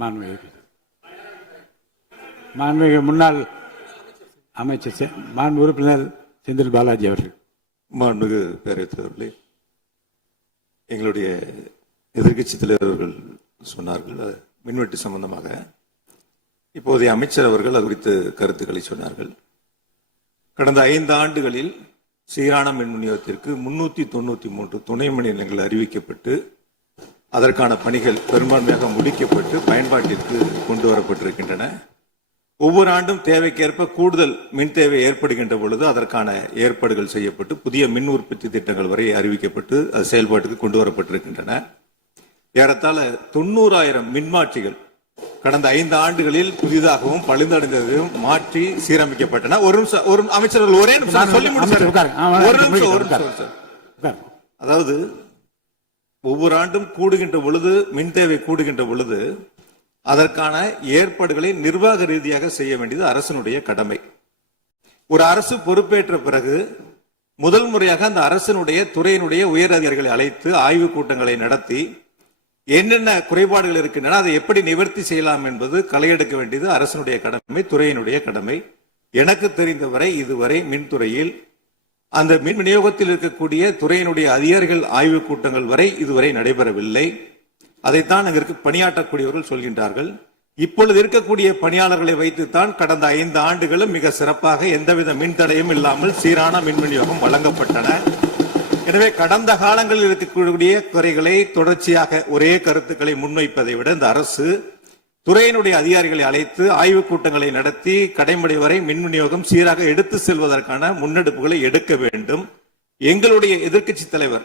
மாண்புமிகு முன்னாள் அமைச்சர் மாண்பு உறுப்பினர் செந்தில் பாலாஜி அவர்கள். மாண்புமிகு பேரவைத் அவர்களே, எங்களுடைய எதிர்க்கட்சி தலைவர்கள் சொன்னார்கள் மின்வெட்டு சம்பந்தமாக. இப்போதைய அமைச்சர் அவர்கள் அது குறித்து கருத்துக்களை சொன்னார்கள். கடந்த 5 ஆண்டுகளில் சீரான மின் விநியோகத்திற்கு 393 துணை மின் நிலையங்கள் அறிவிக்கப்பட்டு அதற்கான பணிகள் பெரும்பான்மையாக முடிக்கப்பட்டு பயன்பாட்டிற்கு கொண்டு வரப்பட்டிருக்கின்றன. ஒவ்வொரு ஆண்டும் தேவைக்கேற்ப கூடுதல் மின் தேவை ஏற்படுகின்ற பொழுது அதற்கான ஏற்பாடுகள் செய்யப்பட்டு புதிய மின் உற்பத்தி திட்டங்கள் வரை அறிவிக்கப்பட்டு அது செயல்பாட்டுக்கு கொண்டு வரப்பட்டிருக்கின்றன. ஏறத்தாழ 90,000 மின்மாற்றிகள் கடந்த 5 ஆண்டுகளில் புதிதாகவும் பழுந்தடைந்ததையும் மாற்றி சீரமைக்கப்பட்டன. ஒரு அமைச்சர்கள் ஒரே நிமிஷம் சொல்லி முடிச்சார். அதாவது ஒவ்வொரு ஆண்டும் கூடுகின்ற பொழுது மின் தேவை கூடுகின்ற பொழுது அதற்கான ஏற்பாடுகளை நிர்வாக ரீதியாக செய்ய வேண்டியது அரசனுடைய கடமை. ஒரு அரசு பொறுப்பேற்ற பிறகு முதல் முறையாக அந்த அரசனுடைய துறையினுடைய உயர் அதிகாரிகளை அழைத்து ஆய்வுக் கூட்டங்களை நடத்தி என்னென்ன குறைபாடுகள் இருக்கின்றன அதை எப்படி நிவர்த்தி செய்யலாம் என்பது களையெடுக்க வேண்டியது அரசனுடைய கடமை, துறையினுடைய கடமை. எனக்கு தெரிந்தவரை இதுவரை மின்துறையில் அந்த மின் விநியோகத்தில் இருக்கக்கூடிய துறையினுடைய அதிகாரிகள் ஆய்வுக் கூட்டங்கள் வரை இதுவரை நடைபெறவில்லை. அதைத்தான் அங்கிருக்கு பணியாற்றக்கூடியவர்கள் சொல்கின்றார்கள். இப்பொழுது இருக்கக்கூடிய பணியாளர்களை வைத்துத்தான் கடந்த 5 ஆண்டுகளும் மிக சிறப்பாக எந்தவித மின் தடையும் இல்லாமல் சீரான மின் விநியோகம் வழங்கப்பட்டன. எனவே கடந்த காலங்களில் இருக்கக்கூடிய குறைகளை தொடர்ச்சியாக ஒரே கருத்துக்களை முன்வைப்பதை விட இந்த அரசு துறையினுடைய அதிகாரிகளை அழைத்து ஆய்வுக் கூட்டங்களை நடத்தி கடைமுறை வரை மின் விநியோகம் சீராக எடுத்து செல்வதற்கான முன்னெடுப்புகளை எடுக்க வேண்டும். எங்களுடைய எதிர்க்கட்சி தலைவர்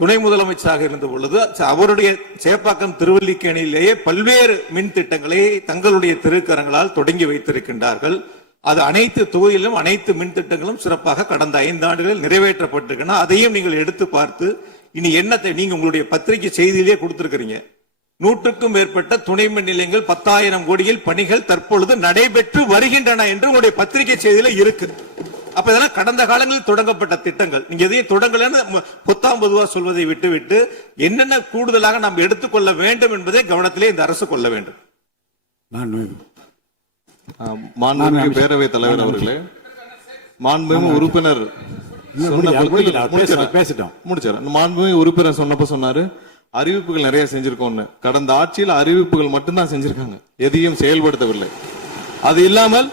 துணை முதலமைச்சராக இருந்த பொழுது அவருடைய சேப்பாக்கம் திருவல்லிக்கேணியிலேயே பல்வேறு மின் திட்டங்களை தங்களுடைய திருக்கரங்களால் தொடங்கி வைத்திருக்கின்றார்கள். அது அனைத்து தொகுதியிலும் அனைத்து மின் திட்டங்களும் சிறப்பாக கடந்த 5 ஆண்டுகளில் நிறைவேற்றப்பட்டிருக்கின்றன. அதையும் நீங்கள் எடுத்து பார்த்து இனி என்னத்தை நீங்க உங்களுடைய பத்திரிகை செய்தியிலேயே கொடுத்திருக்கிறீங்க. 100க்கும் மேற்பட்ட துணை மின் நிலையங்கள் 10,000 கோடியில் பணிகள் தற்பொழுது நடைபெற்று வருகின்றன என்று உங்களுடைய பத்திரிகை செய்தியில இருக்கு. அப்ப இதெல்லாம் கடந்த காலங்களில் தொடங்கப்பட்ட திட்டங்கள். நீங்க எதையும் தொடங்கலன்னு பொத்தாம் பொதுவா சொல்வதை விட்டுவிட்டு என்னென்ன கூடுதலாக நாம் எடுத்துக்கொள்ள வேண்டும் என்பதை கவனத்திலே இந்த அரசு கொள்ள வேண்டும். மாண்புமிகு பேரவைத் தலைவர் அவர்களே, மாண்புமிகு உறுப்பினர் மாண்புமிகு உறுப்பினர் சொன்னப்ப சொன்னாரு அறிவிப்புகள் நிறைய செஞ்சிருக்கோம்னு. கடந்த ஆட்சியில் அறிவிப்புகள் மட்டும்தான் செஞ்சிருக்காங்க, எதையும் செயல்படுத்தவில்லை. அது இல்லாமல்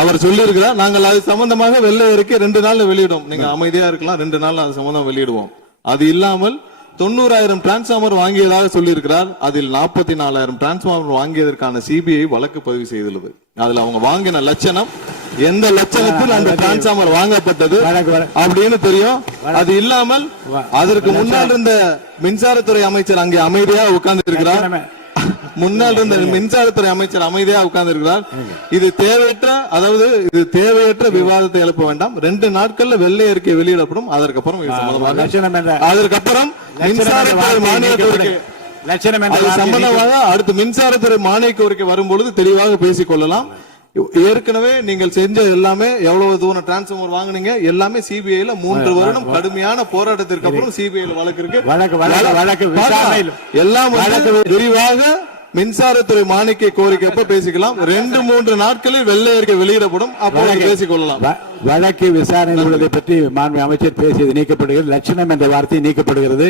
அவர் சொல்லியிருக்கிறார் நாங்கள் அது சம்பந்தமாக வெள்ளை அறிக்கை 2 நாள்ல வெளியிடுவோம். நீங்க அமைதியா இருக்கலாம், 2 நாள் அது சம்பந்தம் வெளியிடுவோம். அது இல்லாமல் 90,000 டிரான்ஸ்பார்மர் வாங்கியதாக சொல்லியிருக்கிறார். அதில் 44,000 டிரான்ஸ்பார்மர் வாங்கியதற்கான சிபிஐ வழக்கு பதிவு செய்துள்ளது. அதுல அவங்க வாங்கின லட்சணம் எந்த லட்சணத்தில் அந்த டிரான்ஸ்பார்மர் வாங்கப்பட்டது அப்படின்னு தெரியும். அது இல்லாமல் அதற்கு முன்னால் இருந்த மின்சாரத்துறை அமைச்சர் அங்கே அமைதியா உட்கார்ந்து இருக்கிறார். முன்னால் இருந்த மின்சாரத்துறை அமைச்சர் அமைதியா உட்கார்ந்து இருக்கிறார். இது தேவையற்ற விவாதத்தை எழுப்ப வேண்டாம். 2 நாட்கள்ல வெள்ளை அறிக்கை வெளியிடப்படும். அதற்கப்புறம் மின்சாரத்துறை மானிய கோரிக்கை சம்பந்தமாக அடுத்து மின்சாரத்துறை மானிய கோரிக்கை வரும்பொழுது தெளிவாக பேசிக் கொள்ளலாம். ஏற்கனவே நீங்கள் செஞ்ச எல்லாமே எவ்வளவு தூரம் டிரான்ஸ்பார்மர் வாங்குனீங்க எல்லாமே சிபிஐல 3 வருடம் கடுமையான போராட்டத்திற்கு அப்புறம் சிபிஐல வழக்கு இருக்கு. எல்லாம் விரிவாக மின்சாரத்துறை மானிய கோரிக்கை அப்ப பேசிக்கலாம். 2-3 நாட்களில் வெள்ளை அறிக்கை வெளியிடப்படும். அப்போ பேசிக் கொள்ளலாம். வழக்கு விசாரணை உள்ளதை பற்றி மாண்புமிகு அமைச்சர் பேசியது நீக்கப்படுகிறது. லட்சணம் என்ற வார்த்தை நீக்கப்படுகிறது.